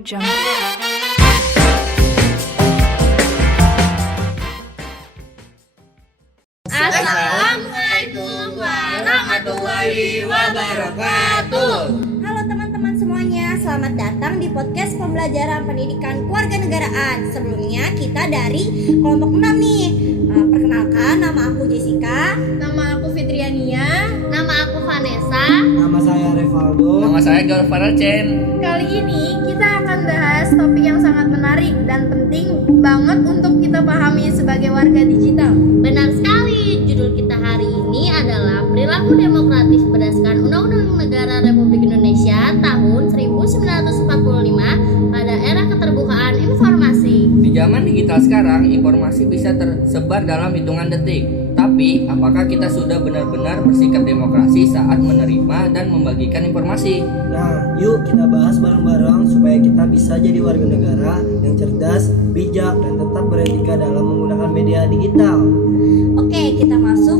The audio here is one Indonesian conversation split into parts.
Audio Jungle. Assalamualaikum warahmatullahi wabarakatuh. Halo teman-teman semuanya, selamat datang di podcast pembelajaran pendidikan kewarganegaraan. Sebelumnya kita dari kelompok 6 nih. Perkenalkan, nama aku Jessica. Nama aku Fitriania. Nama aku Vanessa. Nama saya Revaldo. Nama saya Galvara Chen. Kali ini kita akan bahas topik yang sangat menarik dan penting banget untuk kita pahami sebagai warga digital. Benar sekali, judul kita hari ini adalah Perilaku Demokratis berdasarkan Undang-Undang Negara Republik Indonesia tahun 1945 pada era keterbukaan informasi. Di zaman digital sekarang, informasi bisa tersebar dalam hitungan detik. Tapi, apakah kita sudah benar-benar bersikap demokrasi saat menerima dan membagikan informasi? Nah, yuk kita bahas bareng-bareng supaya kita bisa jadi warga negara yang cerdas, bijak, dan tetap beretika dalam menggunakan media digital. Oke, kita masuk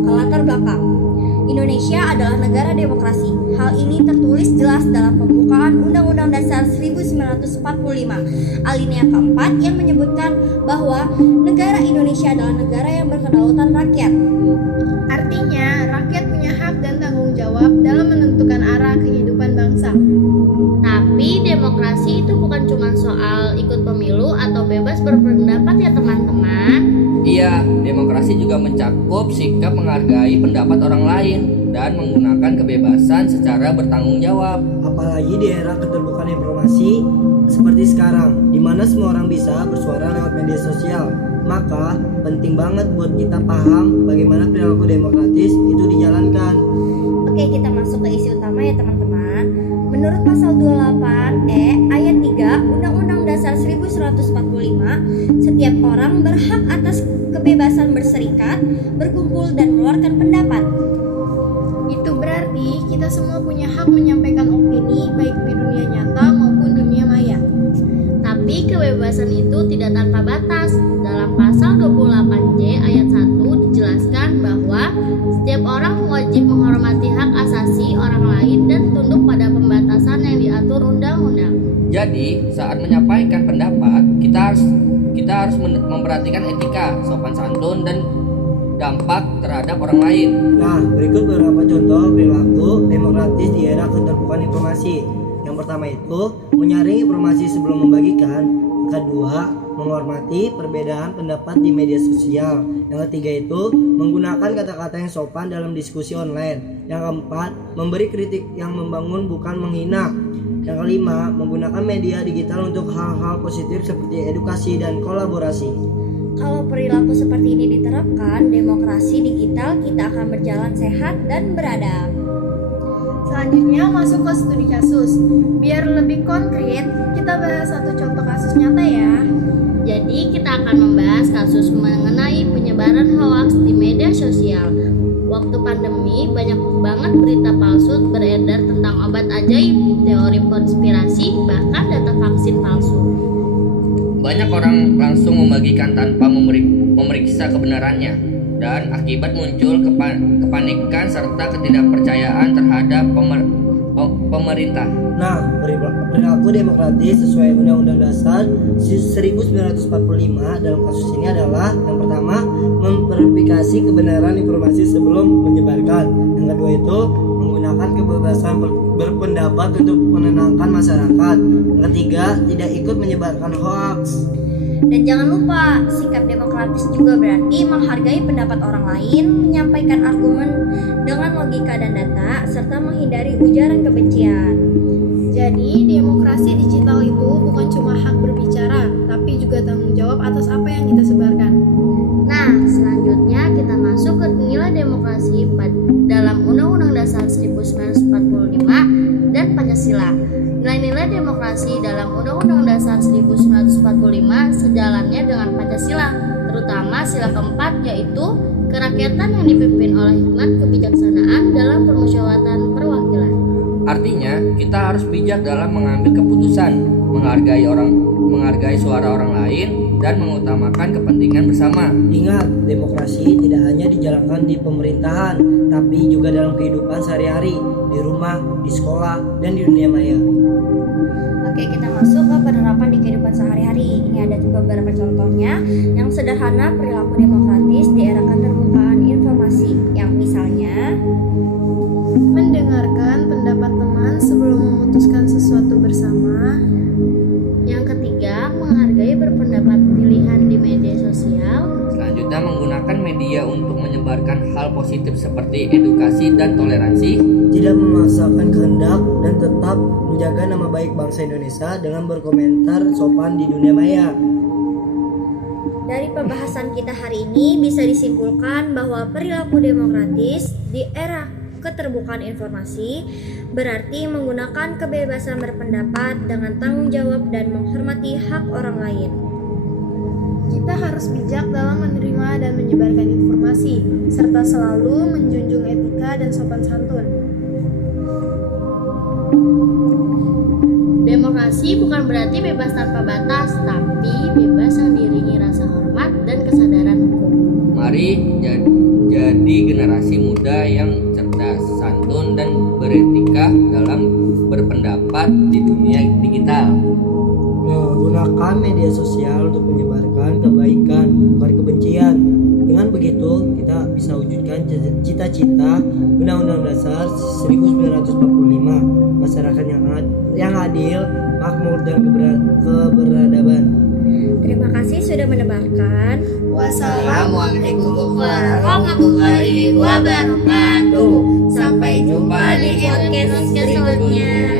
ke latar belakang. Indonesia adalah negara demokrasi. Hal ini tertulis jelas dalam pembukaan Undang-Undang Dasar 1945 alinea keempat yang menyebutkan bahwa negara Indonesia adalah negara yang berkedaulatan rakyat. Artinya, rakyat punya hak dan tanggung jawab dalam menentukan arah kehidupan bangsa. Tapi demokrasi itu bukan cuma soal ikut pemilu atau bebas berpendapat ya teman-teman. Iya, demokrasi juga mencakup sikap menghargai pendapat orang lain dan menggunakan kebebasan secara bertanggung jawab. Apalagi di era keterbukaan informasi seperti sekarang, di mana semua orang bisa bersuara lewat media sosial. Maka penting banget buat kita paham bagaimana perilaku demokratis itu dijalankan. Oke, kita masuk ke isi utama ya teman-teman. Menurut pasal 28E ayat 3 Undang-Undang Dasar 1945, setiap orang berhak atas kebebasan berserikat, berkumpul, dan mengeluarkan pendapat. Itu berarti kita semua punya hak menyampaikan opini baik di dunia nyata maupun dunia maya. Tapi kebebasan itu tidak tanpa batas. Dalam pasal 28J ayat 1 dijelaskan bahwa setiap orang wajib menghormati hak asasi orang lain dan tunduk pada pembatasan yang diatur undang-undang. Jadi, saat menyampaikan pendapat, kita harus memperhatikan etika, sopan santun, dan dampak terhadap orang lain. Nah, berikut beberapa contoh perilaku demokratis di era keterbukaan informasi. Yang pertama itu menyaring informasi sebelum membagikan. Yang kedua, menghormati perbedaan pendapat di media sosial. Yang ketiga itu menggunakan kata-kata yang sopan dalam diskusi online. Yang keempat, memberi kritik yang membangun bukan menghina. Yang kelima, menggunakan media digital untuk hal-hal positif seperti edukasi dan kolaborasi. Kalau perilaku seperti ini diterapkan, demokrasi digital kita akan berjalan sehat dan beradab. Selanjutnya masuk ke studi kasus. Biar lebih konkret, kita bahas satu contoh kasus nyata ya. Jadi kita akan membahas kasus mengenai penyebaran hoaks di media sosial. Waktu pandemi banyak banget berita palsu beredar tentang obat ajaib, teori konspirasi, bahkan data vaksin palsu. Banyak orang langsung membagikan tanpa memeriksa kebenarannya, dan akibat muncul kepanikan serta ketidakpercayaan terhadap pemerintah. Nah, perilaku demokratis sesuai Undang-Undang Dasar 1945 dalam kasus ini adalah yang pertama, memverifikasi kebenaran informasi sebelum menyebarkan. Yang kedua itu menggunakan kebebasan berpendapat untuk menenangkan masyarakat. Yang ketiga, tidak ikut menyebarkan hoaks. Dan jangan lupa, sikap demokratis juga berarti menghargai pendapat orang lain, menyampaikan argumen dengan logika dan data, serta menghindari ujaran kebencian. Jadi, demokrasi digital itu bukan cuma hak berbicara, tapi juga tanggung jawab atas apa yang kita sebarkan. Nah, selanjutnya kita masuk ke nilai demokrasi dalam Undang-Undang Dasar 1945 dan Pancasila. Nilai-nilai demokrasi dalam Undang-Undang Dasar 1945 sejalannya dengan Pancasila, terutama sila keempat yaitu kerakyatan yang dipimpin oleh hikmat kebijaksanaan dalam permusyawaratan perwakilan. Artinya, kita harus bijak dalam mengambil keputusan, menghargai suara orang lain, dan mengutamakan kepentingan bersama. Ingat, demokrasi tidak hanya dijalankan di pemerintahan, tapi juga dalam kehidupan sehari-hari, di rumah, di sekolah, dan di dunia maya. Oke, kita masuk ke penerapan di kehidupan sehari-hari. Ini ada beberapa contohnya yang sederhana perilaku demokratis di era keterbukaan informasi, yang misalnya Mendengarkan pendapat teman sebelum memutuskan sesuatu bersama. Yang ketiga, menghargai berpendapat pilihan di media sosial. Selanjutnya, menggunakan media untuk menyebarkan hal positif seperti edukasi dan toleransi. Tidak memaksakan kehendak dan tetap menjaga nama baik bangsa Indonesia dengan berkomentar sopan di dunia maya. dari pembahasan kita hari ini bisa disimpulkan bahwa perilaku demokratis di era keterbukaan informasi berarti menggunakan kebebasan berpendapat dengan tanggung jawab dan menghormati hak orang lain. Kita harus bijak dalam menerima dan menyebarkan informasi, serta selalu menjunjung etika dan sopan santun. Demokrasi bukan berarti bebas tanpa batas, tapi bebas yang diiringi rasa hormat dan kesadaran hukum. Mari jadi generasi muda yang cerdas, santun, dan beretika dalam berpendapat di dunia digital. Gunakan media sosial untuk menyebarkan kebaikan, bukan kebencian. Dengan begitu, kita bisa wujudkan cita-cita Undang-Undang Dasar 1945, masyarakat yang adil, makmur, dan keberadaban. Terima kasih sudah mendengarkan. Wassalamualaikum warahmatullahi wabarakatuh. Sampai jumpa di podcast berikutnya.